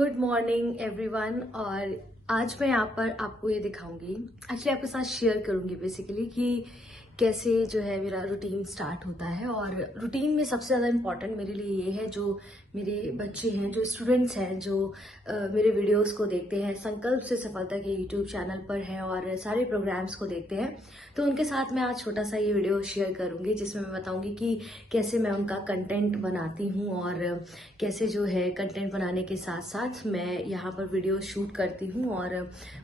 Good morning everyone. और आज मैं यहाँ पर आपको ये दिखाऊंगी, एक्चुअली आपके साथ शेयर करूंगी बेसिकली कि कैसे जो है मेरा रूटीन स्टार्ट होता है। और रूटीन में सबसे ज़्यादा इम्पॉर्टेंट मेरे लिए ये है, जो मेरे बच्चे हैं, जो स्टूडेंट्स हैं, जो मेरे वीडियोस को देखते हैं, संकल्प से सफलता के यूट्यूब चैनल पर हैं और सारे प्रोग्राम्स को देखते हैं, तो उनके साथ मैं आज छोटा सा ये वीडियो शेयर करूंगी जिसमें मैं बताऊंगी कि कैसे मैं उनका कंटेंट बनाती हूँ और कैसे जो है कंटेंट बनाने के साथ साथ मैं यहाँ पर वीडियो शूट करती हूँ और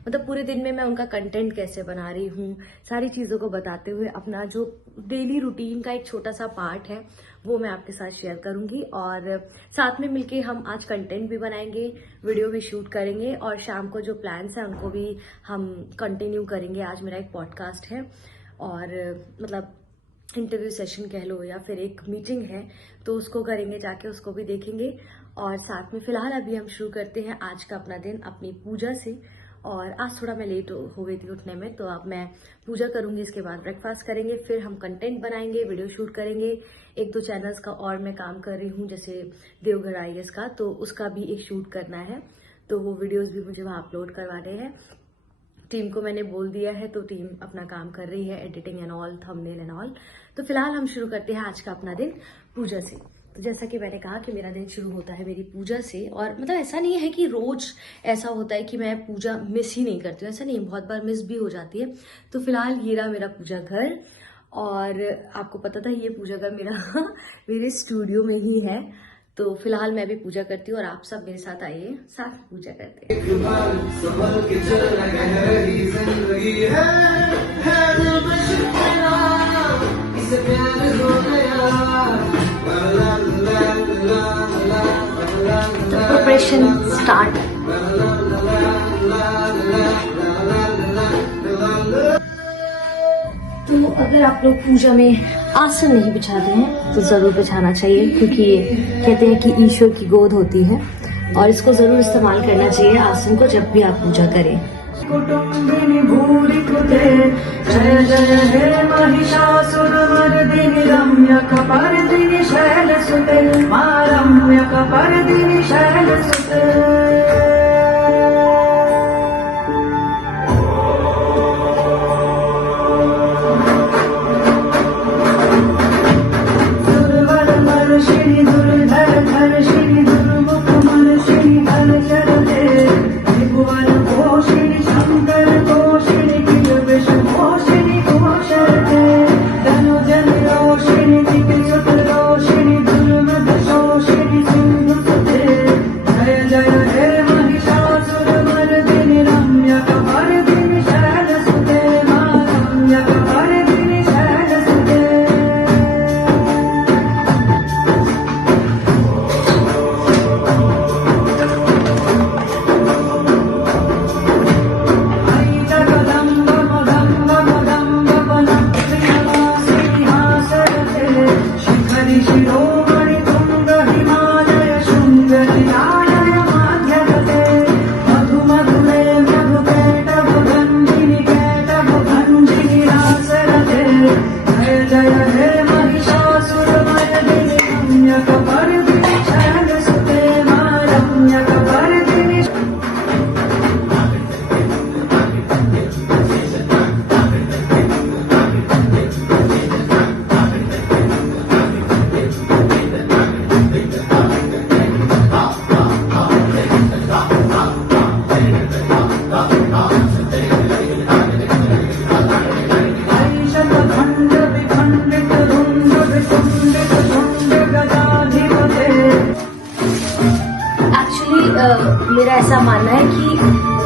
मतलब पूरे दिन में मैं उनका कंटेंट कैसे बना रही हूँ, सारी चीज़ों को बताते हुए अपना जो डेली रूटीन का एक छोटा सा पार्ट है वो मैं आपके साथ शेयर करूंगी। और साथ में मिलके हम आज कंटेंट भी बनाएंगे, वीडियो भी शूट करेंगे और शाम को जो प्लान्स हैं उनको भी हम कंटिन्यू करेंगे। आज मेरा एक पॉडकास्ट है और मतलब इंटरव्यू सेशन कह लो या फिर एक मीटिंग है, तो उसको करेंगे, जाके उसको भी देखेंगे। और साथ में फिलहाल अभी हम शुरू करते हैं आज का अपना दिन अपनी पूजा से। और आज थोड़ा मैं लेट हो गई थी उठने में, तो अब मैं पूजा करूंगी, इसके बाद ब्रेकफास्ट करेंगे, फिर हम कंटेंट बनाएंगे, वीडियो शूट करेंगे। एक दो चैनल्स का और मैं काम कर रही हूँ, जैसे देवघर आईएएस का, तो उसका भी एक शूट करना है, तो वो वीडियोस भी मुझे वहाँ अपलोड करवाने हैं। टीम को मैंने बोल दिया है, तो टीम अपना काम कर रही है, editing and all, thumbnail and all. तो फिलहाल हम शुरू करते हैं आज का अपना दिन पूजा से। तो जैसा कि मैंने कहा कि मेरा दिन शुरू होता है मेरी पूजा से, और मतलब ऐसा नहीं है कि रोज ऐसा होता है कि मैं पूजा मिस ही नहीं करती हूँ, ऐसा नहीं, बहुत बार मिस भी हो जाती है। तो फिलहाल ये रहा मेरा पूजा घर, और आपको पता था ये पूजा घर मेरा मेरे स्टूडियो में ही है। तो फिलहाल मैं भी पूजा करती हूँ और आप सब मेरे साथ आइए, साथ पूजा करते हैं। Preparation start. तो अगर आप लोग पूजा में आसन नहीं बिछाते हैं तो जरूर बिछाना चाहिए, क्योंकि कहते हैं कि ईश्वर की गोद होती है और इसको जरूर इस्तेमाल करना चाहिए आसन को जब भी आप पूजा करें। कुटुंबिनी भूरि कृते जय जय हे महिषासुरमर्दिनि रम्यकपर्दिनि शैलसुते मा रम्यकपर्दिनि शैलसुते। मेरा ऐसा मानना है कि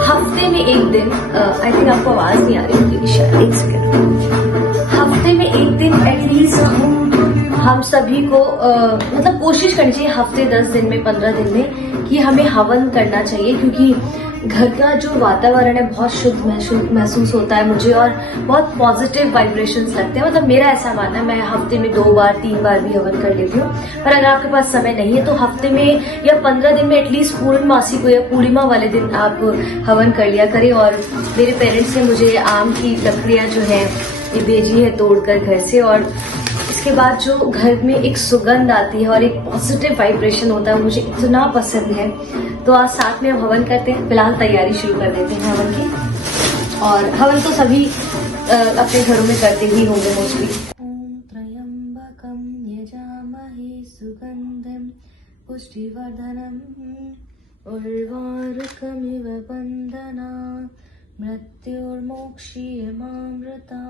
हफ्ते में एक दिन, आई थिंक आपको आवाज नहीं आ रही होगी शायद, एक सेकंड, हफ्ते में एक दिन एटलीस्ट हम सभी को मतलब कोशिश करनी चाहिए हफ्ते 10 दिन में 15 दिन में कि हमें हवन करना चाहिए, क्योंकि घर का जो वातावरण है बहुत शुद्ध महसूस होता है मुझे और बहुत पॉजिटिव वाइब्रेशंस लगते हैं। मतलब मेरा ऐसा मानना है, मैं हफ्ते में 2 बार 3 बार भी हवन कर लेती हूँ। पर अगर आपके पास समय नहीं है तो हफ्ते में या 15 दिन में एटलीस्ट पूर्णमासी को या पूर्णिमा वाले दिन आप हवन कर लिया करें। और मेरे पेरेंट्स ने मुझे आम की लकड़ियां जो है ये भेजी है तोड़कर घर से, और इसके बाद जो घर में एक सुगंध आती है और एक पॉजिटिव वाइब्रेशन होता है, मुझे इतना पसंद है। तो आज साथ में हम हवन करते हैं। फिलहाल तैयारी शुरू कर देते हैं हवन की। और हवन तो सभी अपने घरों में करते ही होंगे मोस्टली। ओम त्र्यंबकं यजामहे सुगंधिं पुष्टिवर्धनम् उर्वारुकमिव बन्धना मृत्युर्मोक्षीयमामृता।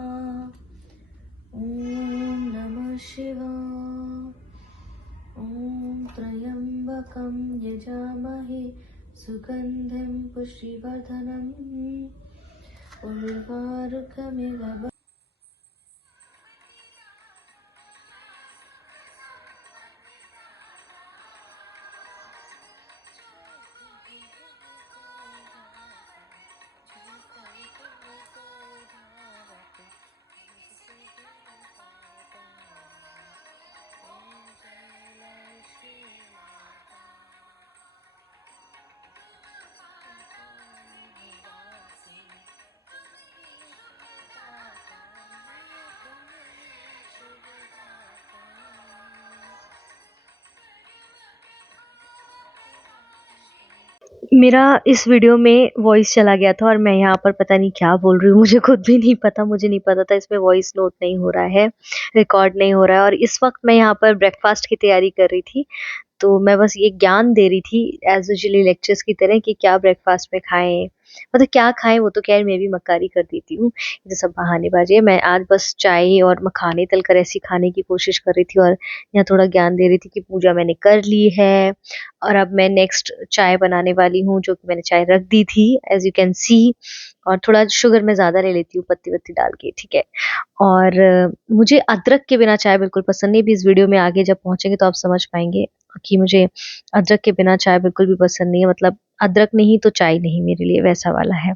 ओम नमः शिवाय। ओम त्र्यंबकं यजामहे सुगंधिं पुष्टिवर्धनम् उर्वारुकमिव। मेरा इस वीडियो में वॉइस चला गया था और मैं यहाँ पर पता नहीं क्या बोल रही हूँ, मुझे खुद भी नहीं पता। मुझे नहीं पता था इसमें वॉइस नोट नहीं हो रहा है, रिकॉर्ड नहीं हो रहा है। और इस वक्त मैं यहाँ पर ब्रेकफास्ट की तैयारी कर रही थी, तो मैं बस ये ज्ञान दे रही थी एज यूजुअली लेक्चर्स की तरह कि क्या ब्रेकफास्ट में खाएं, मतलब क्या खाएं। वो तो खैर मैं भी मक्कारी कर देती हूँ, ये तो सब बहानेबाजी है। मैं आज बस चाय और मखाने तलकर ऐसी खाने की कोशिश कर रही थी और यहाँ थोड़ा ज्ञान दे रही थी कि पूजा मैंने कर ली है और अब मैं नेक्स्ट चाय बनाने वाली हूँ, जो कि मैंने चाय रख दी थी एज यू कैन सी। और थोड़ा शुगर मैं ज़्यादा ले लेती हूँ पत्ती वत्ती डाल के, ठीक है। और मुझे अदरक के बिना चाय बिल्कुल पसंद नहीं। भी इस वीडियो में आगे जब पहुंचेंगे तो आप समझ पाएंगे कि मुझे अदरक के बिना चाय बिल्कुल भी पसंद नहीं है। मतलब अदरक नहीं तो चाय नहीं, मेरे लिए वैसा वाला है।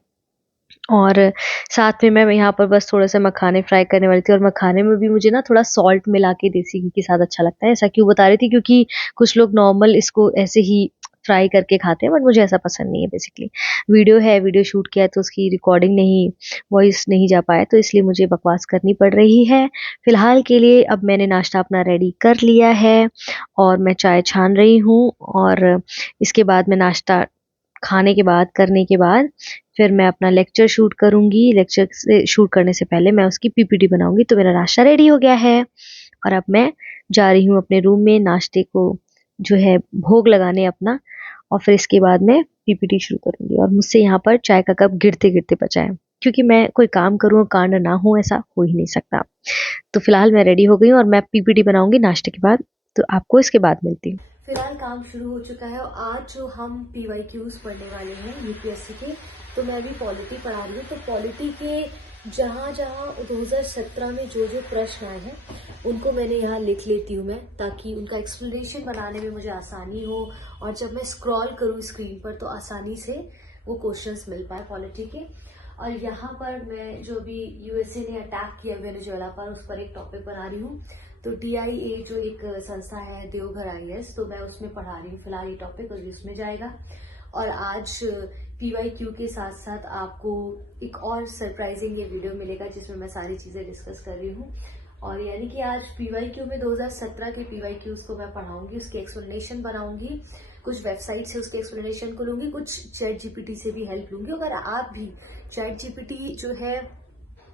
और साथ में मैं यहाँ पर बस थोड़ा सा मखाने फ्राई करने वाली थी और मखाने में भी मुझे ना थोड़ा सॉल्ट मिला के देसी घी के साथ अच्छा लगता है। ऐसा क्यों बता रही थी, क्योंकि कुछ लोग नॉर्मल इसको ऐसे ही फ्राई करके खाते हैं, बट मुझे ऐसा पसंद नहीं है। बेसिकली वीडियो है, वीडियो शूट किया है, तो उसकी रिकॉर्डिंग नहीं, वॉइस नहीं जा पाया, तो इसलिए मुझे बकवास करनी पड़ रही है। फिलहाल के लिए अब मैंने नाश्ता अपना रेडी कर लिया है और मैं चाय छान रही हूँ। और इसके बाद मैं नाश्ता खाने के बाद, करने के बाद फिर मैं अपना लेक्चर शूट करूँगी। लेक्चर से शूट करने से पहले मैं उसकी पीपीटी बनाऊँगी। तो मेरा नाश्ता रेडी हो गया है और अब मैं जा रही हूँ अपने रूम में नाश्ते को जो है भोग लगाने अपना, और फिर इसके बाद मैं पीपीटी शुरू करूँगी। और मुझसे यहाँ पर चाय का कप गिरते-गिरते बचा है, क्योंकि मैं कोई काम करूँ और कांड ना हो, ऐसा हो ही नहीं सकता। तो फिलहाल मैं रेडी हो गई हूँ और मैं पीपीटी बनाऊँगी नाश्ते के बाद, तो आपको इसके बाद मिलती हूँ। फिलहाल काम शुरू हो चुका है और आज जो हम PYQs पढ़ने वाले हैं यूपीएससी के, तो मैं अभी पॉलिटी पढ़ा रही हूँ। तो पॉलिटी के जहाँ जहाँ 2017 में जो जो प्रश्न आए हैं उनको मैंने यहाँ लिख लेती हूँ मैं, ताकि उनका एक्सप्लेनेशन बनाने में मुझे आसानी हो और जब मैं स्क्रॉल करूँ स्क्रीन पर तो आसानी से वो क्वेश्चंस मिल पाए पॉलिटी के। और यहाँ पर मैं जो भी यूएसए ने अटैक किया वेनेजुएला पर, उस पर एक टॉपिक बना रही हूँ। तो DIA जो एक संस्था है देवघर IAS, तो मैं उसमें पढ़ा रही हूँ फिलहाल ये टॉपिक, और उसमें जाएगा। और आज PYQ के साथ साथ आपको एक और सरप्राइजिंग ये वीडियो मिलेगा जिसमें मैं सारी चीजें डिस्कस कर रही हूँ। और यानी कि आज PYQ में 2017 के PYQs को मैं पढ़ाऊंगी, उसकी एक्सप्लेनेशन बनाऊंगी, कुछ वेबसाइट से उसके एक्सप्लेनेशन को लूंगी, कुछ ChatGPT से भी हेल्प लूंगी। अगर आप भी ChatGPT जो है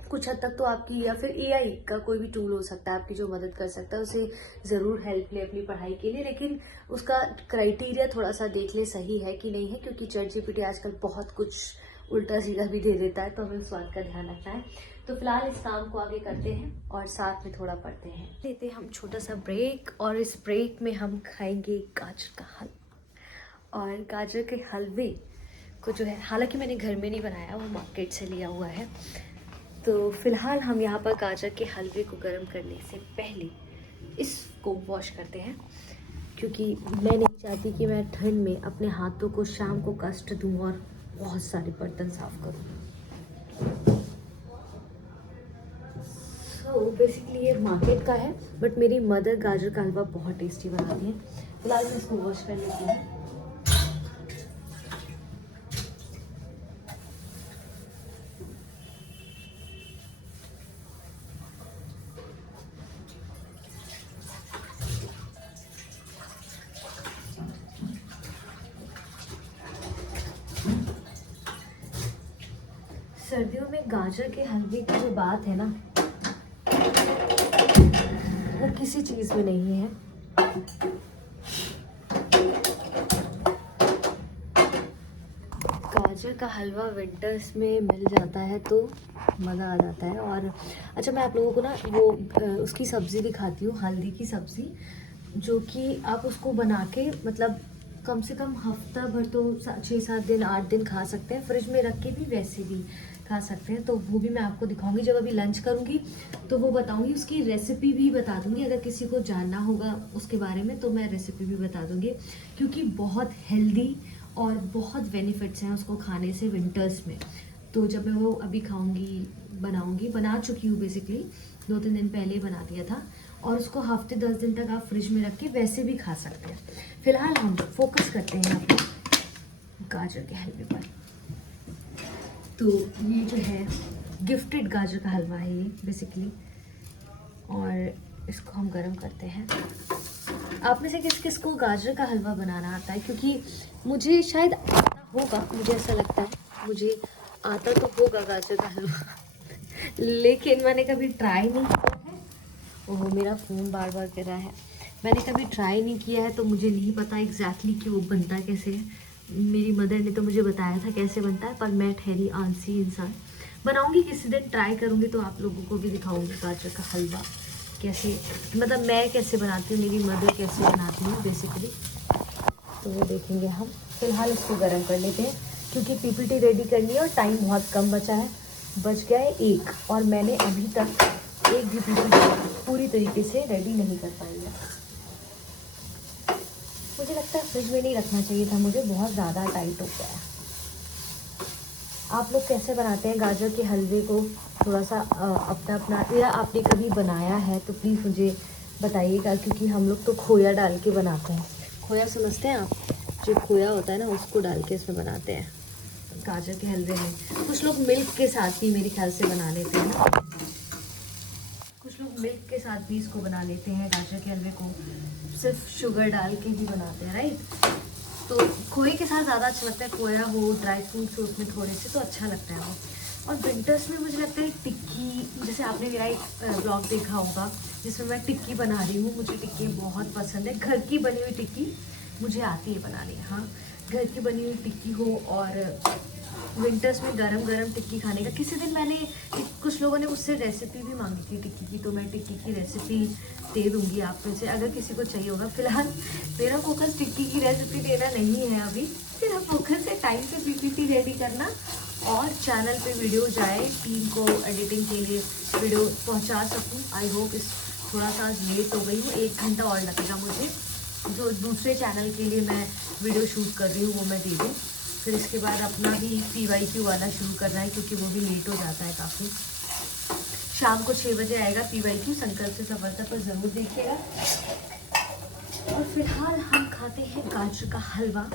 कुछ हद तक तो आपकी, या फिर AI का कोई भी टूल हो सकता है आपकी जो मदद कर सकता है, उसे जरूर हेल्प ले अपनी पढ़ाई के लिए। लेकिन उसका क्राइटेरिया थोड़ा सा देख ले सही है कि नहीं है, क्योंकि ChatGPT आजकल बहुत कुछ उल्टा सीधा भी दे देता है, तो हमें उस बात का ध्यान रखना है। तो फिलहाल इस काम को आगे करते हैं और साथ में थोड़ा पढ़ते हैं। लेते हैं हम छोटा सा ब्रेक, और इस ब्रेक में हम खाएंगे गाजर का हलवा। और गाजर के हलवे को जो है, हालांकि मैंने घर में नहीं बनाया, वो मार्केट से लिया हुआ है। तो फिलहाल हम यहाँ पर गाजर के हलवे को गर्म करने से पहले इसको वॉश करते हैं, क्योंकि मैं नहीं चाहती कि मैं ठंड में अपने हाथों को शाम को कष्ट दूँ और बहुत सारे बर्तन साफ करूँ। सो बेसिकली ये मार्केट का है, बट मेरी मदर गाजर का हलवा बहुत टेस्टी बनाती है। फिलहाल मैं इसको वॉश कर लेती हूँ। सर्दियों में गाजर के हलवे की जो बात है ना, वो किसी चीज़ में नहीं है। गाजर का हलवा विंटर्स में मिल जाता है तो मज़ा आ जाता है। और अच्छा, मैं आप लोगों को ना वो उसकी सब्ज़ी दिखाती हूँ, हल्दी की सब्ज़ी, जो कि आप उसको बना के मतलब कम से कम हफ्ता भर तो 6-7 दिन 8 दिन खा सकते हैं, फ्रिज में रख के भी वैसे भी खा सकते हैं। तो वो भी मैं आपको दिखाऊंगी जब अभी लंच करूंगी, तो वो बताऊंगी, उसकी रेसिपी भी बता दूंगी। अगर किसी को जानना होगा उसके बारे में तो मैं रेसिपी भी बता दूंगी, क्योंकि बहुत हेल्दी और बहुत बेनिफिट्स हैं उसको खाने से विंटर्स में। तो जब मैं वो अभी खाऊंगी, बनाऊंगी, बना चुकी हूँ बेसिकली, 2-3 दिन पहले ही बना दिया था, और उसको हफ्ते 10 दिन तक आप फ्रिज में रख के वैसे भी खा सकते हैं। फिलहाल हम फोकस करते हैं अपने गाजर के हलवे पर। तो ये जो है गिफ्टेड गाजर का हलवा है ये बेसिकली, और इसको हम गर्म करते हैं। आप में से किस किस को गाजर का हलवा बनाना आता है? क्योंकि मुझे शायद आता होगा, मुझे ऐसा लगता है मुझे आता तो होगा गाजर का हलवा लेकिन मैंने कभी ट्राई नहीं किया है। ओह, मेरा फ़ोन बार बार कर रहा है। मैंने कभी ट्राई नहीं किया है तो मुझे नहीं पता एग्जैक्टली कि वो बनता कैसे है। मेरी मदर ने तो मुझे बताया था कैसे बनता है, पर मैं ठहरी आलसी इंसान। बनाऊंगी किसी दिन, ट्राई करूंगी तो आप लोगों को भी दिखाऊंगी गाजर का हलवा कैसे, मतलब मैं कैसे बनाती हूँ, मेरी मदर कैसे बनाती हूँ बेसिकली, तो वो देखेंगे हम। फिलहाल इसको गर्म कर लेते हैं क्योंकि पीपीटी रेडी करनी है और टाइम बहुत कम बचा है। बच गया है 1, और मैंने अभी तक एक भी पीपीटी पूरी तरीके से रेडी नहीं कर पाई है। मुझे लगता है फ्रिज में नहीं रखना चाहिए था, मुझे बहुत ज़्यादा टाइट हो गया है। आप लोग कैसे बनाते हैं गाजर के हलवे को? थोड़ा सा अपना अपना, या आपने कभी बनाया है तो प्लीज़ मुझे बताइएगा, क्योंकि हम लोग तो खोया डाल के बनाते हैं। खोया समझते हैं आप? जो खोया होता है ना, उसको डाल के इसमें बनाते हैं गाजर के हलवे में। कुछ लोग मिल्क के साथ भी मेरे ख्याल से बना लेते हैं, कुछ लोग मिल्क के साथ भी इसको बना लेते हैं गाजर के हलवे को, सिर्फ शुगर डाल के भी बनाते हैं, राइट? तो खोए के साथ ज़्यादा अच्छा लगता है, खोया हो, ड्राई फ्रूट्स हो उसमें थोड़े से, तो अच्छा लगता है वो। और विंटर्स में मुझे लगता है टिक्की, जैसे आपने मेरा एक ब्लॉग देखा होगा जिसमें मैं टिक्की बना रही हूँ, मुझे टिक्की बहुत पसंद है। घर की बनी हुई टिक्की मुझे आती है बनानी। हाँ, घर की बनी हुई टिक्की हो, और विंटर्स में गरम गरम टिक्की खाने का। किसी दिन मैंने, कुछ लोगों ने मुझसे रेसिपी भी मांगी थी टिक्की की, तो मैं टिक्की की रेसिपी दे दूंगी आप में से अगर किसी को चाहिए होगा। फिलहाल मेरा फोकस टिक्की की रेसिपी देना नहीं है अभी, मेरा फोकस है टाइम पे पीपीटी रेडी करना और चैनल पे वीडियो जाए, टीम को एडिटिंग के लिए वीडियो पहुंचा सकूं। आई होप इस थोड़ा सा लेट हो गई हूँ, 1 घंटा और लगेगा मुझे। जो दूसरे चैनल के लिए मैं वीडियो शूट कर रही हूँ वो मैं दे दूँ। फिर इसके बाद अपना भी PYQ वाला शुरू करना है, क्योंकि वो भी लेट हो जाता है काफ़ी। शाम को 6 बजे आएगा PYQ, संकल्प से सफलता पर ज़रूर देखिएगा। और फिलहाल हम खाते हैं गाजर का हलवा।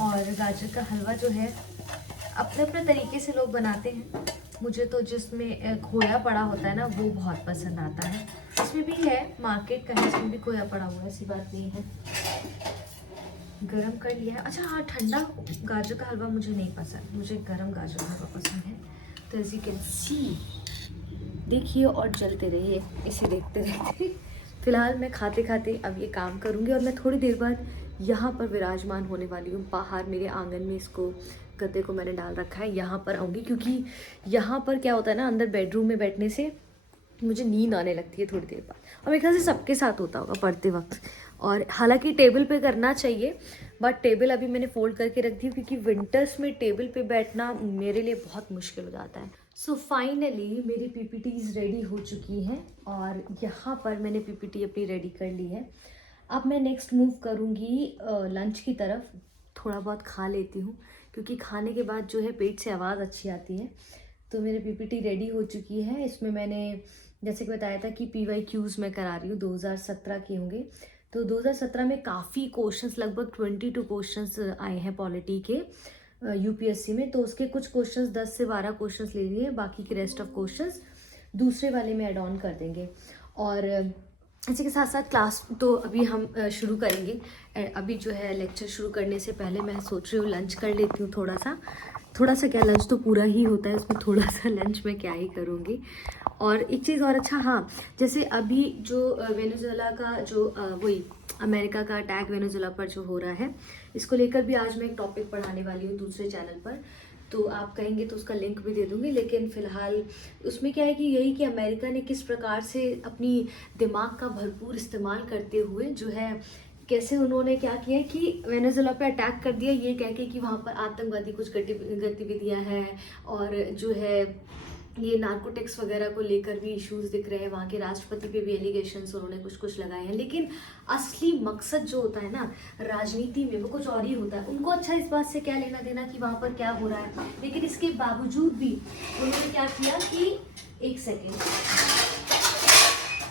और गाजर का हलवा जो है अपने अपने तरीके से लोग बनाते हैं। मुझे तो जिसमें खोया पड़ा होता है ना, वो बहुत पसंद आता है। इसमें भी है, मार्केट का है, इसमें भी खोया पड़ा हुआ है, ऐसी बात नहीं है। गरम कर लिया है। अच्छा हाँ, ठंडा गाजर का हलवा मुझे नहीं पसंद, मुझे गरम गाजर का हलवा पसंद है। तो एज यू कैन सी, देखिए और चलते रहिए, इसे देखते रहते। फिलहाल मैं खाते खाते अब ये काम करूँगी, और मैं थोड़ी देर बाद यहाँ पर विराजमान होने वाली हूँ। बाहर मेरे आंगन में इसको, गद्दे को मैंने डाल रखा है, यहाँ पर आऊँगी, क्योंकि यहाँ पर क्या होता है ना, अंदर बेडरूम में बैठने से मुझे नींद आने लगती है थोड़ी देर बाद। और मेरे ख्याल से सबके साथ होता होगा पढ़ते वक्त। और हालांकि टेबल पे करना चाहिए, बट टेबल अभी मैंने फोल्ड करके रख दी, क्योंकि विंटर्स में टेबल पे बैठना मेरे लिए बहुत मुश्किल हो जाता है। सो फाइनली मेरी पीपीटीज रेडी हो चुकी हैं, और यहाँ पर मैंने पीपीटी अपनी रेडी कर ली है। अब मैं नेक्स्ट मूव करूँगी लंच की तरफ। थोड़ा बहुत खा लेती हूँ, क्योंकि खाने के बाद जो है पेट से आवाज़ अच्छी आती है। तो मेरी पीपीटी रेडी हो चुकी है। इसमें मैंने जैसे कि बताया था कि PYQs मैं करा रही हूँ, 2017 के होंगे। तो 2017 में काफ़ी क्वेश्चंस, लगभग 22 क्वेश्चंस आए हैं पॉलिटी के UPSC में। तो उसके कुछ क्वेश्चंस 10 से 12 क्वेश्चंस ले लिए, बाकी के रेस्ट ऑफ क्वेश्चंस दूसरे वाले में ऐड ऑन कर देंगे। और इसी के साथ साथ क्लास तो अभी हम शुरू करेंगे। अभी जो है लेक्चर शुरू करने से पहले मैं सोच रही हूँ लंच कर लेती हूँ थोड़ा सा क्या, लंच तो पूरा ही होता है, उसमें थोड़ा सा लंच मैं क्या ही करूँगी। और एक चीज़ और, अच्छा हाँ, जैसे अभी जो वेनेजुएला का जो वही अमेरिका का अटैक वेनेजुएला पर जो हो रहा है, इसको लेकर भी आज मैं एक टॉपिक पढ़ाने वाली हूँ दूसरे चैनल पर, तो आप कहेंगे तो उसका लिंक भी दे दूंगी। लेकिन फ़िलहाल उसमें क्या है कि यही कि अमेरिका ने किस प्रकार से अपनी दिमाग का भरपूर इस्तेमाल करते हुए जो है, कैसे उन्होंने क्या किया कि वेनेजुएला पे अटैक कर दिया, ये कह के कि वहाँ पर आतंकवादी कुछ गतिविधियाँ हैं, और जो है ये नार्कोटिक्स वगैरह को लेकर भी इश्यूज दिख रहे हैं। वहाँ के राष्ट्रपति पे भी एलिगेशंस उन्होंने कुछ कुछ लगाए हैं, लेकिन असली मकसद जो होता है ना राजनीति में, वो कुछ और ही होता है। उनको अच्छा इस बात से क्या लेना देना कि वहाँ पर क्या हो रहा है, लेकिन इसके बावजूद भी उन्होंने क्या किया कि एक सेकेंड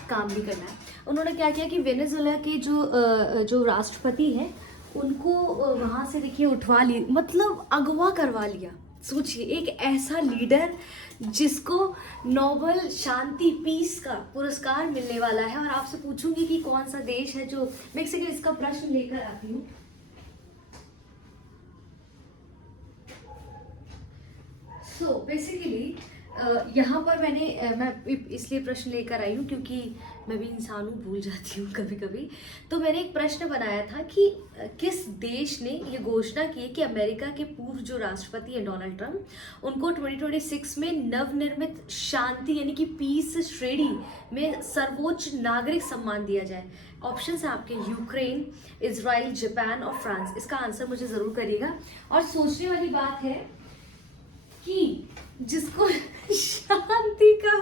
काम भी करना है। उन्होंने क्या किया कि वेनेजुएला के जो राष्ट्रपति हैं उनको वहाँ से देखिए उठवा लिया, मतलब अगवा करवा लिया। सोचिए, एक ऐसा लीडर जिसको नोबेल शांति पीस का पुरस्कार मिलने वाला है, और आपसे पूछूंगी कि कौन सा देश है जो, मैं इसका प्रश्न लेकर आती हूँ। सो बेसिकली यहाँ पर मैं इसलिए प्रश्न लेकर आई हूँ क्योंकि मैं भी इंसान हूँ, भूल जाती हूँ कभी कभी। तो मैंने एक प्रश्न बनाया था कि किस देश ने ये घोषणा की कि अमेरिका के पूर्व जो राष्ट्रपति हैं डोनाल्ड ट्रंप, उनको 2026 में नवनिर्मित शांति यानी कि पीस श्रेणी में सर्वोच्च नागरिक सम्मान दिया जाए। ऑप्शंस हैं आपके यूक्रेन, इजराइल, जापान और फ्रांस। इसका आंसर मुझे जरूर करिएगा। और सोचने वाली बात है कि जिसको शांति का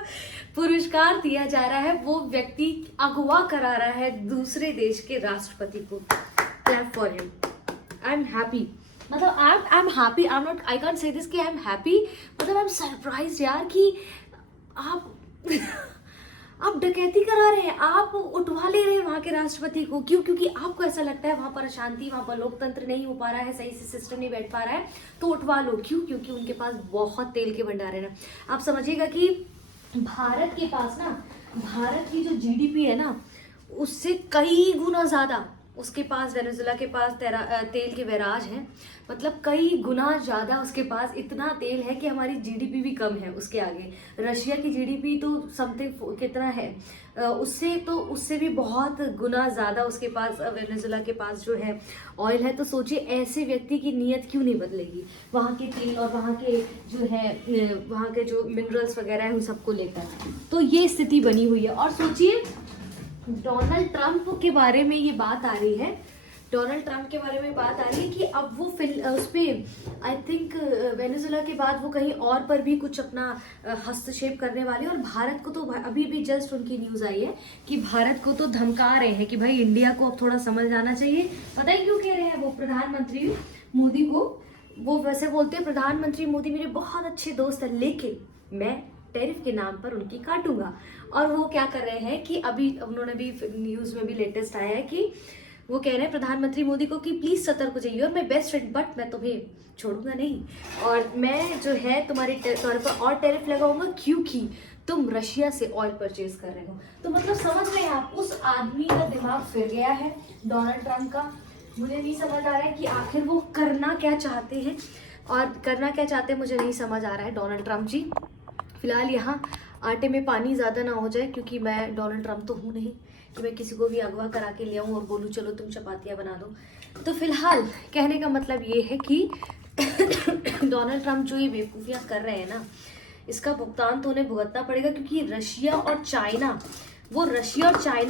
पुरस्कार दिया जा रहा है वो व्यक्ति अगवा करा रहा है दूसरे देश के राष्ट्रपति को। Clap for him. I am happy, मतलब I am happy, I can't say this कि आई एम हैप्पी, मतलब आई एम सरप्राइज यार कि आप डकैती करा रहे हैं, आप उठवा ले रहे हैं वहाँ के राष्ट्रपति को। क्यों? क्योंकि आपको ऐसा लगता है वहाँ पर अशांति, वहाँ पर लोकतंत्र नहीं हो पा रहा है, सही से सिस्टम नहीं बैठ पा रहा है, तो उठवा लो। क्यों? क्योंकि उनके पास बहुत तेल के भंडार है ना। आप समझिएगा कि भारत के पास ना, भारत की जो जीडीपी है ना, उससे कई गुना ज्यादा उसके पास, वेनेजुएला के पास तेल के बैराज हैं, मतलब कई गुना ज़्यादा उसके पास इतना तेल है कि हमारी जीडीपी भी कम है उसके आगे। रशिया की जीडीपी तो समथिंग कितना है, उससे भी बहुत गुना ज़्यादा उसके पास, वेनेजुएला के पास जो है ऑयल है। तो सोचिए ऐसे व्यक्ति की नीयत क्यों नहीं बदलेगी वहाँ के तेल और वहाँ के जो है, वहाँ के जो मिनरल्स वगैरह हैं उन सबको लेकर। तो ये स्थिति बनी हुई है। और सोचिए डोनाल्ड ट्रंप के बारे में ये बात आ रही है, डोनाल्ड ट्रंप के बारे में बात आ रही है कि अब वो उस पर आई थिंक वेनेजुएला के बाद वो कहीं और पर भी कुछ अपना हस्तक्षेप करने वाले। और भारत को तो अभी भी जस्ट उनकी न्यूज़ आई है कि भारत को तो धमका रहे हैं कि भाई इंडिया को अब थोड़ा समझ आना चाहिए। पता है क्यों कह रहे हैं वो प्रधानमंत्री मोदी को? वो वैसे बोलते हैं प्रधानमंत्री मोदी मेरे बहुत अच्छे दोस्त हैं, लेकिन मैं टैरिफ के नाम पर उनकी काटूंगा। और वो क्या कर रहे हैं कि अभी उन्होंने भी न्यूज़ में भी लेटेस्ट आया है कि वो कह रहे हैं प्रधानमंत्री मोदी को कि प्लीज सतर्क हो जाइए, और मैं बेस्ट फ्रेंड, बट मैं तुम्हें छोड़ूंगा नहीं, और मैं जो है तुम्हारे तौर पर और टैरिफ लगाऊंगा क्योंकि तुम रशिया से ऑयल परचेज कर रहे हो। तो मतलब समझ रहे हैं आप, उस आदमी का दिमाग फिर गया है डोनाल्ड ट्रंप का। मुझे नहीं समझ आ रहा है कि आखिर वो करना क्या चाहते हैं, और करना क्या चाहते हैं मुझे नहीं समझ आ रहा है डोनाल्ड ट्रंप जी। फिलहाल यहाँ आटे में पानी ज़्यादा ना हो जाए, क्योंकि मैं डोनाल्ड ट्रंप तो हूँ नहीं कि मैं किसी को भी अगवा करा के ले आऊँ और बोलूँ चलो तुम चपातियाँ बना दो। तो फिलहाल कहने का मतलब ये है कि डोनाल्ड ट्रंप जो ये बेवकूफ़ियाँ कर रहे हैं ना, इसका भुगतान तो उन्हें भुगतना पड़ेगा, क्योंकि रशिया और चाइना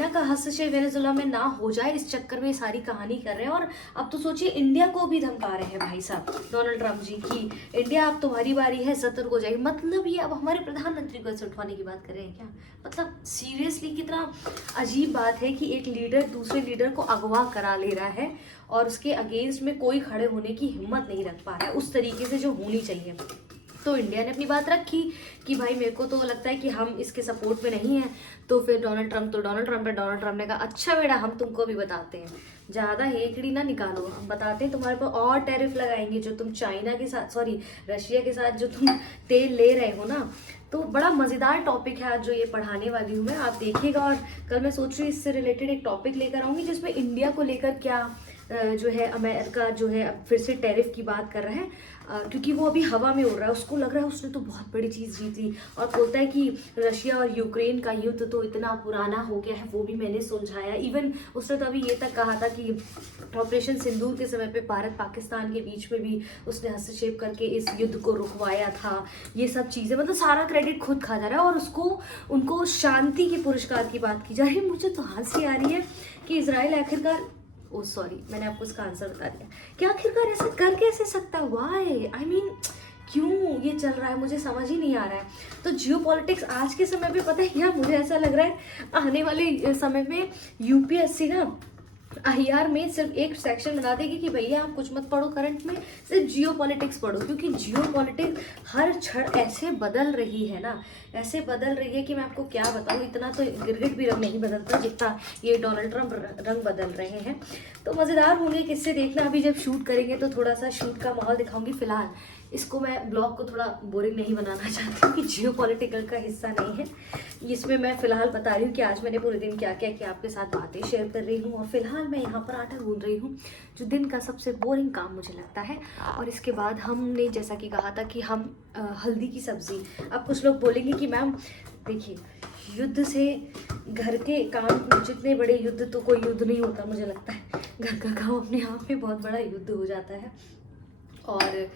का हस्तक्षेप वेनेजुएला में ना हो जाए, इस चक्कर में सारी कहानी कर रहे हैं। और अब तो सोचिए इंडिया को भी धमका रहे हैं भाई साहब डोनाल्ड ट्रंप जी की इंडिया अब तुम्हारी बारी है, सतर्क हो जाएगी। मतलब ये अब हमारे प्रधानमंत्री को ऐसे उठवाने की बात कर रहे हैं क्या? मतलब सीरियसली कितना अजीब बात है कि एक लीडर दूसरे लीडर को अगवा करा ले रहा है और उसके अगेंस्ट में कोई खड़े होने की हिम्मत नहीं रख पा रहा है उस तरीके से जो होनी चाहिए। तो इंडिया ने अपनी बात रखी कि भाई मेरे को तो लगता है कि हम इसके सपोर्ट में नहीं है। तो फिर डोनाल्ड ट्रम्प ने कहा अच्छा बेटा हम तुमको भी बताते हैं, ज़्यादा हेकड़ी ना निकालो, हम बताते हैं तुम्हारे पर और टैरिफ लगाएंगे जो तुम चाइना के साथ, सॉरी रशिया के साथ जो तुम तेल ले रहे हो ना। तो बड़ा मज़ेदार टॉपिक है आज जो ये पढ़ाने वाली हूँ मैं, आप देखिएगा। और कल मैं सोच रही हूँ इससे रिलेटेड एक टॉपिक लेकर आऊँगी जिसमें इंडिया को लेकर क्या जो है अमेरिका जो है अब फिर से टैरिफ की बात कर रहा है, क्योंकि वो अभी हवा में उड़ रहा है। उसको लग रहा है उसने तो बहुत बड़ी चीज़ जीत ली, और बोलता है कि रशिया और यूक्रेन का युद्ध तो इतना पुराना हो गया है, वो भी मैंने सुलझाया। इवन उसने तो अभी ये तक कहा था कि ऑपरेशन सिंदूर के समय पे भारत पाकिस्तान के बीच में भी उसने हस्तक्षेप करके इस युद्ध को रुकवाया था। ये सब चीज़ें मतलब सारा क्रेडिट खुद खा जा रहा है, और उसको उनको शांति के पुरस्कार की बात की जा रही है। मुझे तो हंसी आ रही है कि इजराइल आखिरकार, ओ सॉरी मैंने आपको इसका आंसर बता दिया कि आखिरकार ऐसा कर कैसे सकता है, वाई आई मीन क्यों ये चल रहा है, मुझे समझ ही नहीं आ रहा है। तो जियो पॉलिटिक्स आज के समय पे पता है क्या, मुझे ऐसा लग रहा है आने वाले समय में यूपीएससी ना IR में सिर्फ एक सेक्शन बना देगी कि भैया आप कुछ मत पढ़ो करंट में, सिर्फ जियो पॉलिटिक्स पढ़ो, क्योंकि जियो पॉलिटिक्स हर क्षण ऐसे बदल रही है ना, ऐसे बदल रही है कि मैं आपको क्या बताऊँ। इतना तो गिरगिट भी रंग नहीं बदलता जितना ये डोनाल्ड ट्रम्प रंग बदल रहे हैं। तो मज़ेदार होंगे किससे देखना। अभी जब शूट करेंगे तो थोड़ा सा शूट का माहौल दिखाऊंगी। फिलहाल इसको मैं ब्लॉग को थोड़ा बोरिंग नहीं बनाना चाहती हूँ कि जियो पॉलिटिकल का हिस्सा नहीं है इसमें। मैं फिलहाल बता रही हूँ कि आज मैंने पूरे दिन क्या क्या किया, आपके साथ बातें शेयर कर रही हूँ। और फिलहाल मैं यहाँ पर आटा गूंद रही हूँ, जो दिन का सबसे बोरिंग काम मुझे लगता है। और इसके बाद हमने जैसा कि कहा था कि हम हल्दी की सब्ज़ी, अब कुछ लोग बोलेंगे कि मैम देखिए युद्ध से घर के काम, जितने बड़े युद्ध तो कोई युद्ध नहीं होता, मुझे लगता है घर का काम अपने आप में बहुत बड़ा युद्ध हो जाता है। और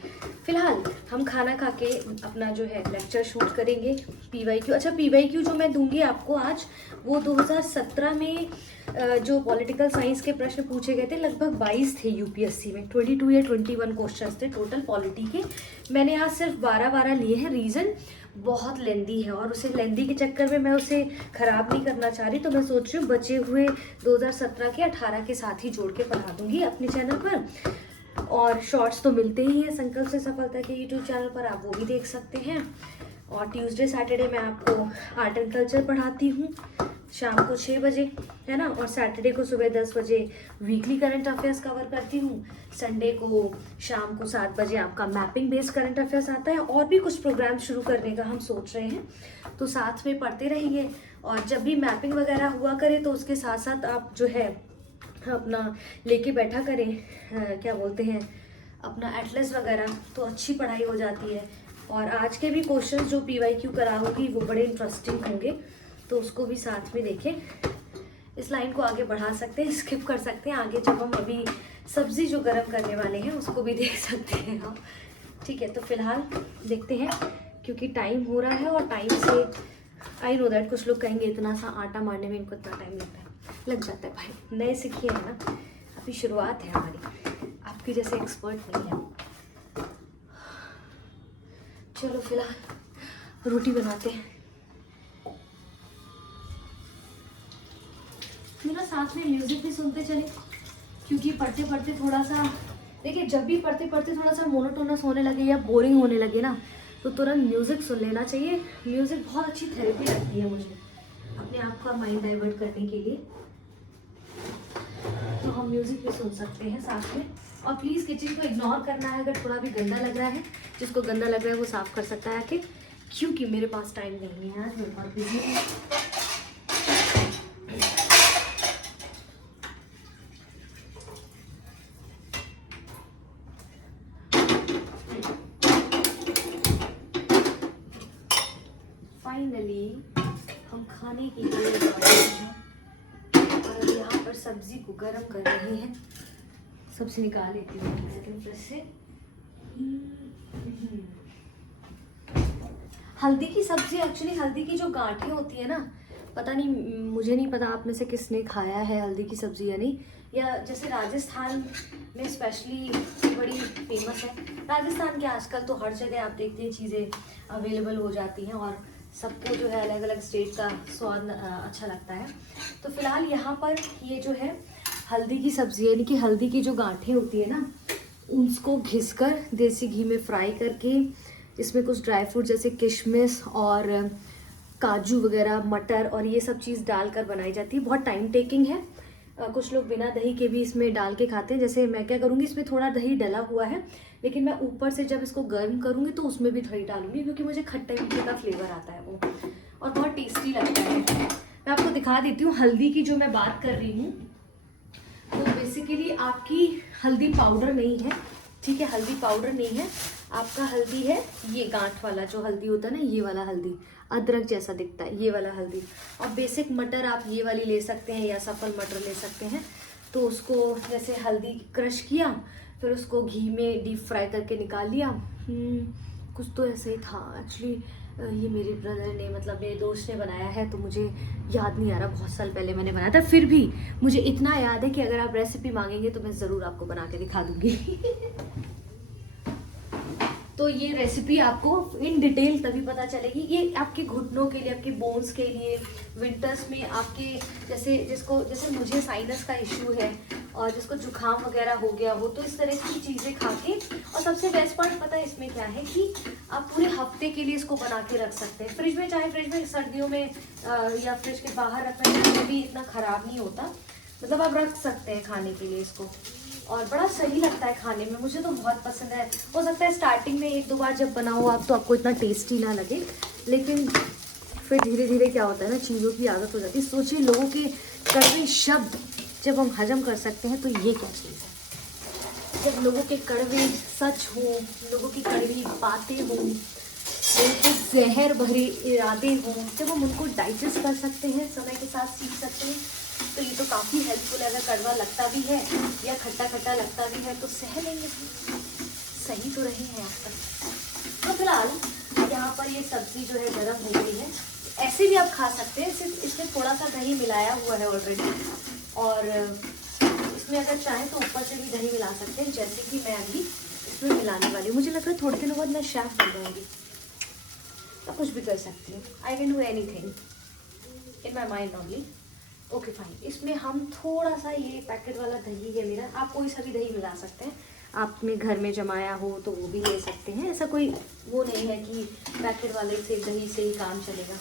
फिलहाल हम खाना खा के अपना जो है लेक्चर शूट करेंगे PYQ। अच्छा PYQ जो मैं दूंगी आपको आज, वो 2017 में जो पॉलिटिकल साइंस के प्रश्न पूछे गए थे, लगभग 22 थे यूपीएससी में, 22 या 21 क्वेश्चंस थे टोटल पॉलिटी के। मैंने आज सिर्फ 12 लिए हैं। रीज़न बहुत लेंदी है, और उसे लेंदी के चक्कर में मैं उसे ख़राब नहीं करना चाह रही, तो मैं सोच रही हूँ बचे हुए 2017 के 18 के साथ ही जोड़ के पढ़ा दूँगी अपने चैनल पर। और शॉर्ट्स तो मिलते ही हैं संकल्प से सफलता के यूट्यूब चैनल पर, आप वो भी देख सकते हैं। और ट्यूसडे सैटरडे मैं आपको आर्ट एंड कल्चर पढ़ाती हूँ शाम को 6 बजे, है ना। और सैटरडे को सुबह 10 बजे वीकली करंट अफेयर्स कवर करती हूँ। संडे को शाम को 7 बजे आपका मैपिंग बेस्ड करंट अफेयर्स आता है। और भी कुछ प्रोग्राम शुरू करने का हम सोच रहे हैं, तो साथ में पढ़ते रहेंगे। और जब भी मैपिंग वगैरह हुआ करे तो उसके साथ साथ आप जो है अपना लेके बैठा करें, क्या बोलते हैं, अपना एटलस वगैरह, तो अच्छी पढ़ाई हो जाती है। और आज के भी क्वेश्चंस जो PYQ कराऊंगी वो बड़े इंटरेस्टिंग होंगे, तो उसको भी साथ में देखें। इस लाइन को आगे बढ़ा सकते हैं, स्किप कर सकते हैं, आगे जब हम अभी सब्ज़ी जो गर्म करने वाले हैं उसको भी देख सकते हैं हम। ठीक है, तो फिलहाल देखते हैं क्योंकि टाइम हो रहा है, और टाइम से आई नो दैट कुछ लोग कहेंगे इतना सा आटा मारने में इनको इतना टाइम लगता है, लग जाता है भाई, नए सीखिए है ना, अभी शुरुआत है हमारी, आपकी जैसे एक्सपर्ट नहीं है। चलो फिलहाल रोटी बनाते हैं। मेरा साथ में म्यूजिक भी सुनते चले, क्योंकि पढ़ते पढ़ते थोड़ा सा देखिए, जब भी पढ़ते पढ़ते थोड़ा सा मोनोटोनस होने लगे या बोरिंग होने लगे ना, तो तुरंत म्यूजिक सुन लेना चाहिए। म्यूजिक बहुत अच्छी थेरेपी लगती है मुझे, अपने आप का माइंड डाइवर्ट करने के लिए। तो हम म्यूजिक भी सुन सकते हैं साथ में। और प्लीज़ किचन को इग्नोर करना है, अगर थोड़ा भी गंदा लग रहा है, जिसको गंदा लग रहा है वो साफ़ कर सकता है आके, क्योंकि मेरे पास टाइम नहीं है आज, मैं बहुत बिजी हूँ। फाइनली हम खाने के लिए हैं, और यहाँ पर सब्जी को गर्म कर रहे हैं। सब्जी निकाल लेती हूँ सेकंड प्रेस से। हल्दी की सब्जी, एक्चुअली हल्दी की जो गांठें होती है ना, पता नहीं, मुझे नहीं पता आप में से किसने खाया है हल्दी की सब्जी या नहीं। या जैसे राजस्थान में स्पेशली बड़ी फेमस है। राजस्थान के आजकल तो हर जगह आप देखते हैं चीज़ें अवेलेबल हो जाती हैं, और सबको जो है अलग अलग स्टेट का स्वाद अच्छा लगता है। तो फिलहाल यहाँ पर ये जो है हल्दी की सब्ज़ी, यानी कि हल्दी की जो गांठें होती है ना, उसको घिसकर देसी घी में फ्राई करके इसमें कुछ ड्राई फ्रूट जैसे किशमिश और काजू वगैरह, मटर और ये सब चीज़ डालकर बनाई जाती है। बहुत टाइम टेकिंग है। कुछ लोग बिना दही के भी इसमें डाल के खाते हैं। जैसे मैं क्या करूँगी, इसमें थोड़ा दही डला हुआ है, लेकिन मैं ऊपर से जब इसको गर्म करूँगी तो उसमें भी दही डालूंगी, क्योंकि मुझे खट्टे मीठे का फ्लेवर आता है वो, और बहुत टेस्टी लगता है। मैं आपको दिखा देती हूँ हल्दी की जो मैं बात कर रही हूँ। तो बेसिकली आपकी हल्दी पाउडर नहीं है, ठीक है, हल्दी पाउडर नहीं है, आपका हल्दी है ये गांठ वाला जो हल्दी होता है ना, ये वाला हल्दी, अदरक जैसा दिखता है ये वाला हल्दी। और बेसिक मटर आप ये वाली ले सकते हैं या सफल मटर ले सकते हैं। तो उसको जैसे हल्दी क्रश किया, फिर उसको घी में डीप फ्राई करके निकाल लिया। कुछ तो ऐसे ही था एक्चुअली। ये मेरे ब्रदर ने, मतलब मेरे दोस्त ने बनाया है, तो मुझे याद नहीं आ रहा, बहुत साल पहले मैंने बनाया था। फिर भी मुझे इतना याद है कि अगर आप रेसिपी मांगेंगे तो मैं ज़रूर आपको बना के दिखा दूंगी। तो ये रेसिपी आपको इन डिटेल तभी पता चलेगी। ये आपके घुटनों के लिए, आपके बोन्स के लिए, विंटर्स में आपके जैसे मुझे साइनस का इश्यू है और जिसको जुकाम वगैरह हो गया हो, तो इस तरह की चीज़ें खा के। और सबसे बेस्ट पार्ट पता है इसमें क्या है कि आप पूरे हफ्ते के लिए इसको बना के रख सकते हैं फ्रिज में। चाहे फ्रिज में सर्दियों में या फ्रिज के बाहर रखना, तो भी इतना ख़राब नहीं होता। मतलब आप रख सकते हैं खाने के लिए इसको, और बड़ा सही लगता है खाने में। मुझे तो बहुत पसंद है। हो सकता है स्टार्टिंग में एक दो बार जब बनाओ आप तो आपको इतना टेस्टी ना लगे, लेकिन फिर धीरे धीरे क्या होता है ना, चीज़ों की आदत हो जाती है। सोचिए लोगों के कड़वे शब्द जब हम हजम कर सकते हैं तो ये क्या चीज़ है। जब लोगों के कड़वे सच हों, लोगों की कड़वी बातें हों, उनके जहर भरे इरादे हों, जब हम उनको डाइजेस्ट कर सकते हैं, समय के साथ सीख सकते हैं, तो ये तो काफ़ी हेल्पफुल है। अगर कड़वा लगता भी है या खट्टा खट्टा लगता भी है तो सह लेंगे, सही तो रहे हैं आज तक। तो फिलहाल यहाँ पर ये सब्ज़ी जो है गर्म हो गई है। ऐसे भी आप खा सकते हैं, सिर्फ इसमें थोड़ा सा दही मिलाया हुआ है ऑलरेडी, और इसमें अगर चाहें तो ऊपर से भी दही मिला सकते हैं, जैसे कि मैं अभी इसमें मिलाने वाली हूँ। मुझे लग रहा है थोड़े दिनों बाद मैं शेफ बन जाऊँगी, तो कुछ भी कर सकती हूँ। I can do anything in my mind only. Okay fine. इसमें हम थोड़ा सा, ये पैकेट वाला दही है मेरा, आप कोई सा भी दही मिला सकते हैं। आप अपने घर में जमाया हो तो वो भी ले सकते हैं। ऐसा कोई वो नहीं है कि पैकेट वाले से दही से ही काम चलेगा।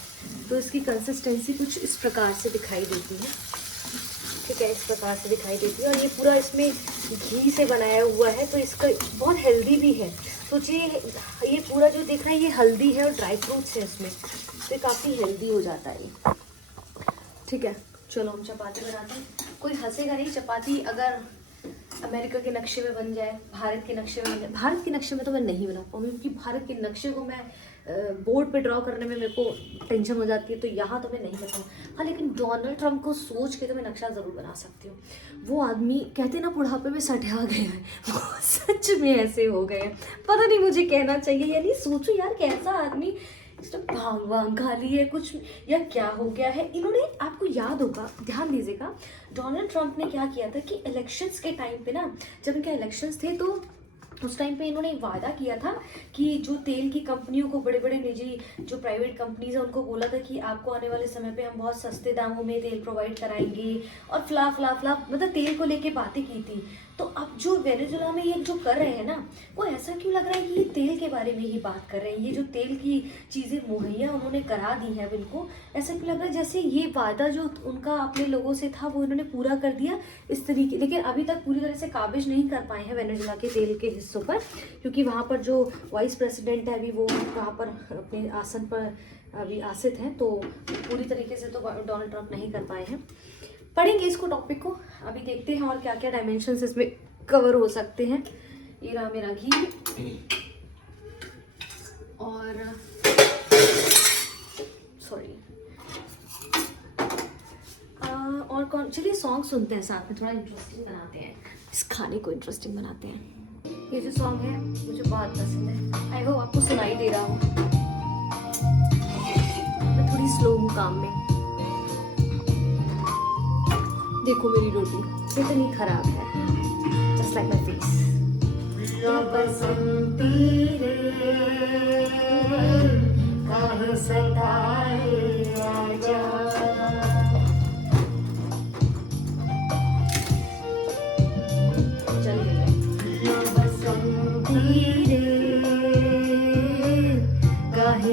तो इसकी कंसिस्टेंसी कुछ इस प्रकार से दिखाई देती है, ठीक है, इस प्रकार से दिखाई देती है। और ये पूरा इसमें घी से बनाया हुआ है, तो इसका बहुत हेल्दी भी है। सोचिए ये पूरा जो दिख रहा है ये हल्दी है और ड्राई फ्रूट्स है इसमें, तो ये काफ़ी हेल्दी हो जाता है ये, ठीक है। चलो हम चपाती बनाते हैं। कोई हंसेगा नहीं, चपाती अगर अमेरिका के नक्शे में बन जाए, भारत के नक्शे में बन जाए। भारत के नक्शे में तो मैं नहीं बना पाऊंगी, क्योंकि भारत के नक्शे को मैं बोर्ड पे ड्रॉ करने में मेरे को टेंशन हो जाती है, तो यहाँ तो मैं नहीं बनाऊँ। हाँ, लेकिन डोनाल्ड ट्रंप को सोच के तो मैं नक्शा ज़रूर बना सकती हूँ। वो आदमी कहते ना बुढ़ापे में सठा गया है, वो सच में ऐसे हो गए हैं। पता नहीं मुझे कहना चाहिए या नहीं। सोचो यार, कैसा आदमी, भांग वांग खा ली है कुछ, या क्या हो गया है इन्होंने। आपको याद होगा, ध्यान दीजिएगा, डोनाल्ड ट्रंप ने क्या किया था कि इलेक्शंस के टाइम पे ना, जब इनके इलेक्शंस थे, तो उस टाइम पे इन्होंने वादा किया था कि जो तेल की कंपनियों को, बड़े बड़े निजी जो प्राइवेट कंपनीज है, उनको बोला था कि आपको आने वाले समय पे हम बहुत सस्ते दामों में तेल प्रोवाइड कराएंगे, और फ्ला फ्ला फ्ला, मतलब तेल को लेके बातें की थी। तो अब जो वेनेजुला में ये जो कर रहे हैं ना, वो ऐसा क्यों लग रहा है कि ये तेल के बारे में ही बात कर रहे हैं। ये जो तेल की चीज़ें मुहैया उन्होंने करा दी हैं अब इनको, ऐसा क्यों लग रहा है जैसे ये वादा जो उनका अपने लोगों से था वो इन्होंने पूरा कर दिया इस तरीके। लेकिन अभी तक पूरी तरह से काबिज नहीं कर पाए हैं वेनेजुला के तेल के हिस्सों पर, क्योंकि वहाँ पर जो वाइस प्रेसिडेंट है अभी, वो वहाँ पर अपने आसन पर अभी आसित हैं, तो पूरी तरीके से तो डोनाल्ड ट्रंप नहीं कर पाए हैं। पढ़ेंगे इसको, टॉपिक को अभी देखते हैं, और क्या क्या डायमेंशंस इसमें कवर हो सकते हैं। ये रहा मेरा घी, और सॉरी, और कौन, चलिए सॉन्ग सुनते हैं साथ में, थोड़ा इंटरेस्टिंग बनाते हैं, इस खाने को इंटरेस्टिंग बनाते हैं। ये जो सॉन्ग है मुझे बहुत पसंद है, आई होप आपको सुनाई दे रहा हो। मैं थोड़ी स्लो हूँ काम में। देखो मेरी रोटी कितनी खराब है, जस्ट लाइक माई फेस।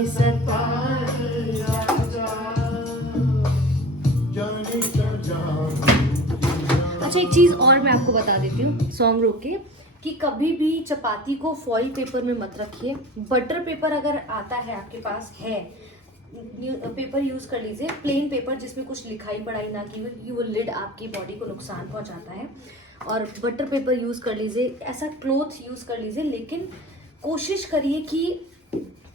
सताए आजा। अच्छा, एक चीज और मैं आपको बता देती हूँ सॉन्ग रोक के, कि कभी भी चपाती को फॉइल पेपर में मत रखिए। बटर पेपर अगर आता है आपके पास है, पेपर यूज कर लीजिए, प्लेन पेपर जिसमें कुछ लिखाई पढ़ाई ना की हुई, वो लिड आपकी बॉडी को नुकसान पहुंचाता है। और बटर पेपर यूज कर लीजिए, ऐसा क्लॉथ यूज कर लीजिए, लेकिन कोशिश करिए कि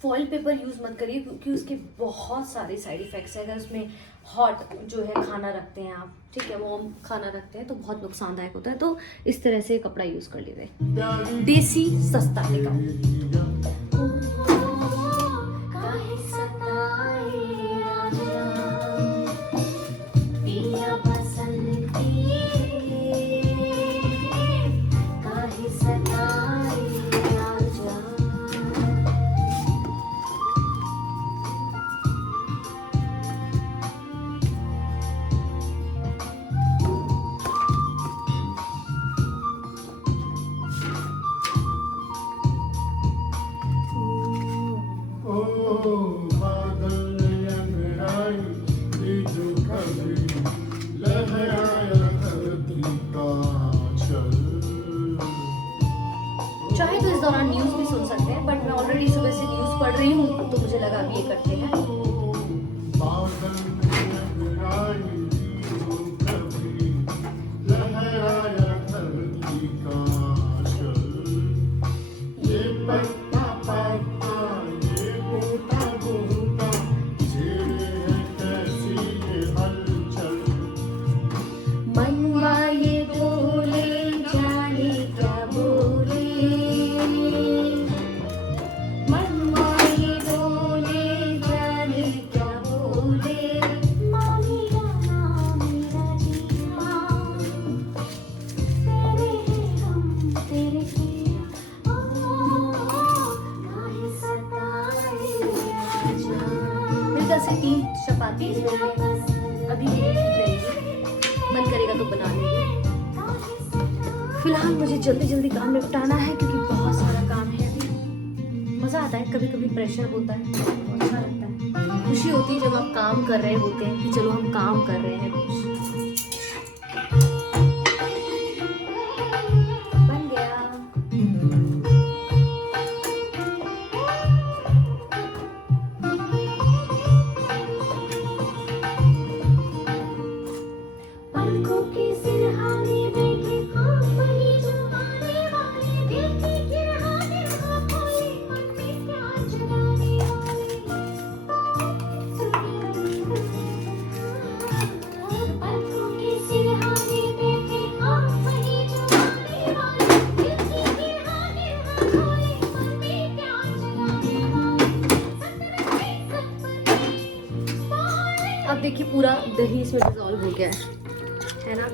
फॉइल पेपर यूज मत करिए, क्योंकि उसके बहुत सारे साइड इफेक्ट्स हैं। अगर उसमें हॉट जो है खाना रखते हैं आप, ठीक है, वार्म खाना रखते हैं तो बहुत नुकसानदायक होता है। तो इस तरह से कपड़ा यूज कर लीजिए, देसी सस्ता टिकाऊ। चाहे तो इस दौरान न्यूज़ भी सुन सकते हैं, बट मैं ऑलरेडी सुबह से न्यूज़ पढ़ रही हूँ तो मुझे लगा अब ये करते हैं। से 3 चपाती अभी मेरी ठीक रहेगी, मन करेगा तो बना लूँगी। फिलहाल मुझे जल्दी जल्दी काम निपटाना है क्योंकि बहुत सारा काम है अभी। मज़ा आता है, कभी कभी प्रेशर होता है तो अच्छा लगता है, खुशी होती है जब आप काम कर रहे होते हैं कि चलो हम काम कर रहे हैं कुछ। बन गया। अब देखिए पूरा दही इसमें डिजॉल्व हो गया है ना,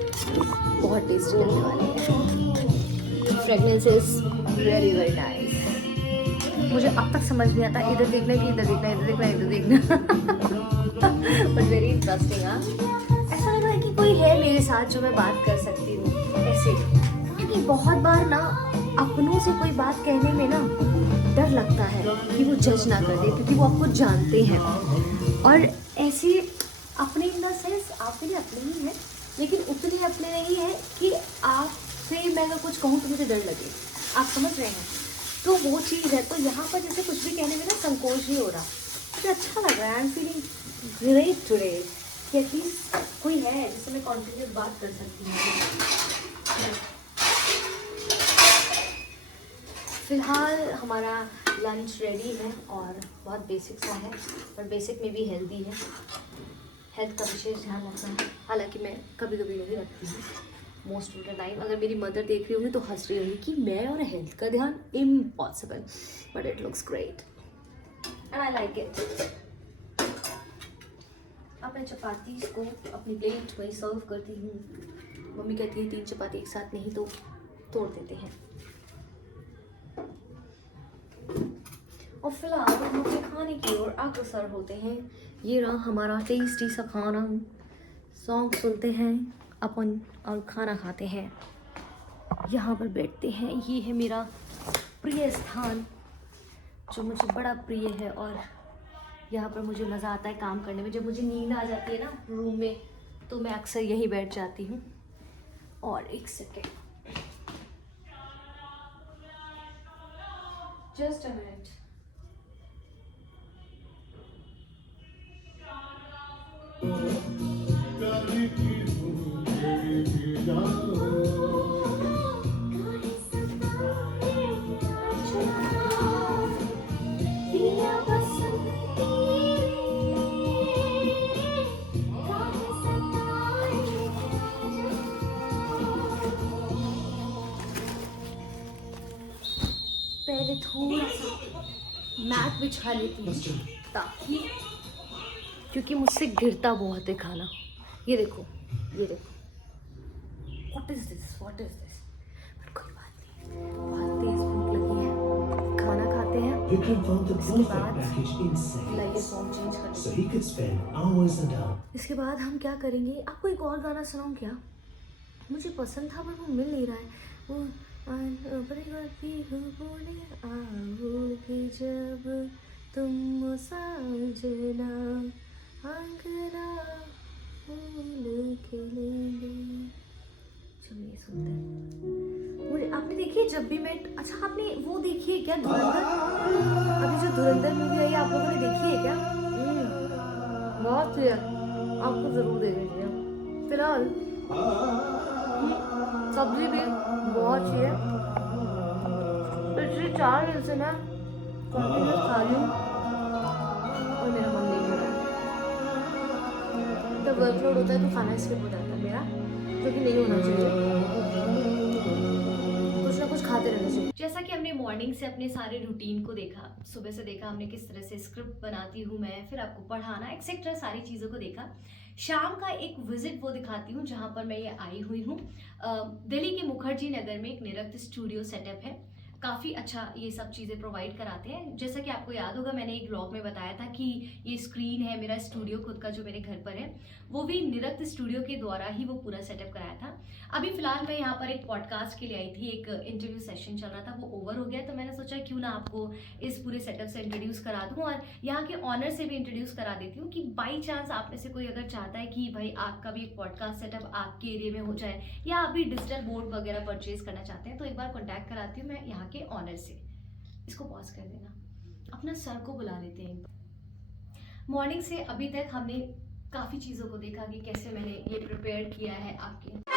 बहुत टेस्टी लगने वाली है। Fragrance is very very nice. मुझे अब तक समझ नहीं आता इधर देखना कि इधर देखना, इधर देखना, इधर देखना, बट वेरी इंटरेस्टिंग। हाँ, ऐसा लग रहा है कि कोई है मेरे साथ जो मैं बात कर सकती हूँ ऐसे, क्योंकि बहुत बार ना अपनों से कोई बात कहने में ना डर लगता है कि वो जज ना कर दे, क्योंकि वो आपको जानते हैं। और ऐसे अपने इन द सेंस आपके लिए अपने ही है, लेकिन उतने अपने नहीं है कि आपसे मैं अगर कुछ कहूँ तो मुझे डर लगे। आप समझ रहे हैं? तो वो चीज़ है। तो यहाँ पर जैसे कुछ भी कहने में ना संकोच ही हो रहा, मुझे अच्छा लग रहा है। I am feeling great today कि एटलीस्ट कोई है जिससे मैं कॉन्टिन्यूस बात कर सकती हूँ। फिलहाल हमारा लंच रेडी है और बहुत बेसिक सा है, पर बेसिक में भी हेल्दी है। हेल्थ का विशेष ध्यान रखना है, हालांकि मैं कभी कभी नहीं रखती हूँ, मोस्ट ऑफ द टाइम। अगर मेरी मदर देख रही होंगी तो हंस रही होंगी कि मैं और हेल्थ का ध्यान, impossible, but it looks great and I like it. अपने चपाती को अपनी प्लेट में सर्व करती हूँ। मम्मी कहती है 3 चपाती एक साथ नहीं तो तोड़ देते हैं। और फिलहाल हम अपने खाने की ओर अग्रसर होते हैं। ये रहा हमारा टेस्टी सा खाना। सॉन्ग सुनते हैं अपन और खाना खाते हैं, यहाँ पर बैठते हैं। ये है मेरा प्रिय स्थान जो मुझे बड़ा प्रिय है और यहाँ पर मुझे मज़ा आता है काम करने में। जब मुझे नींद आ जाती है ना रूम में, तो मैं अक्सर यहीं बैठ जाती हूँ। और एक सेकेंड, जस्ट अ मिनट। पहले थोड़ा सा मैट बिछा लेती हूँ ताकि, क्योंकि मुझसे गिरता बहुत है खाना। ये देखो, ये देखो, what is this, what is this. पर कोई बात नहीं, बहुत तेज भूख लगी है, खाना खाते हैं। You can find the इसके perfect बाद package in लाइए seconds, सॉन्ग चेंज कर so लेते he could spend hours and hours. हैं। इसके बाद हम क्या करेंगे, आपको एक और गाना सुनाऊँ क्या? मुझे पसंद था पर वो मिल नहीं रहा है। वो बोले आओगे जब तुम साजना, आंगना फूल खिलेंगे। चलो ये सुनते हैं। मुझे आपने देखी है जब भी मैं, अच्छा आपने वो देखी है क्या धुरंधर? अभी जो धुरंधर मूवी आई आप लोगों ने देखी है क्या? बहुत ही है, आपको जरूर देखनी चाहिए। फिलहाल सब्जी भी बहुत अच्छी है। पिछले 4 दिन से मैं कंटिन्यूस खा रही हूँ और मेरा मन नहीं कर रहा है। जब वर्कलोड होता है तो खाना स्किप हो जाता है मेरा, जो कि नहीं होना चाहिए। कुछ ना कुछ खाते रहना चाहिए। जैसा कि हमने मॉर्निंग से अपने सारे रूटीन को देखा, सुबह से देखा हमने किस तरह से स्क्रिप्ट बनाती हूँ मैं, फिर आपको पढ़ाना एक्सेट्रा सारी चीज़ों को देखा। शाम का एक विजिट वो दिखाती हूँ जहाँ पर मैं ये आई हुई हूँ। दिल्ली के मुखर्जी नगर में एक नृत्य स्टूडियो सेटअप है, काफ़ी अच्छा ये सब चीज़ें प्रोवाइड कराते हैं। जैसा कि आपको याद होगा मैंने एक ब्लॉग में बताया था कि ये स्क्रीन है मेरा स्टूडियो खुद का जो मेरे घर पर है, वो भी नृत्य स्टूडियो के द्वारा ही वो पूरा सेटअप कराया था। अभी फिलहाल मैं यहाँ पर एक पॉडकास्ट के लिए आई थी, एक इंटरव्यू सेशन चल रहा था, वो ओवर हो गया, तो मैंने सोचा क्यों ना आपको इस पूरे सेटअप से इंट्रोड्यूस करा दूँ और यहाँ के ऑनर से भी इंट्रोड्यूस करा देती हूँ कि बाई चांस आप में से कोई अगर चाहता है कि भाई आपका भी एक पॉडकास्ट सेटअप आपके एरिया में हो जाए, या आप भी डिजिटल बोर्ड वगैरह परचेज करना चाहते हैं, तो एक बार कॉन्टैक्ट कराती हूँ मैं यहाँ के ऑनर से। इसको पॉज कर देना, अपना सर को बुला लेते हैं। मॉर्निंग से अभी तक हमने काफ़ी चीज़ों को देखा कि कैसे मैंने ये प्रिपेयर किया है आपके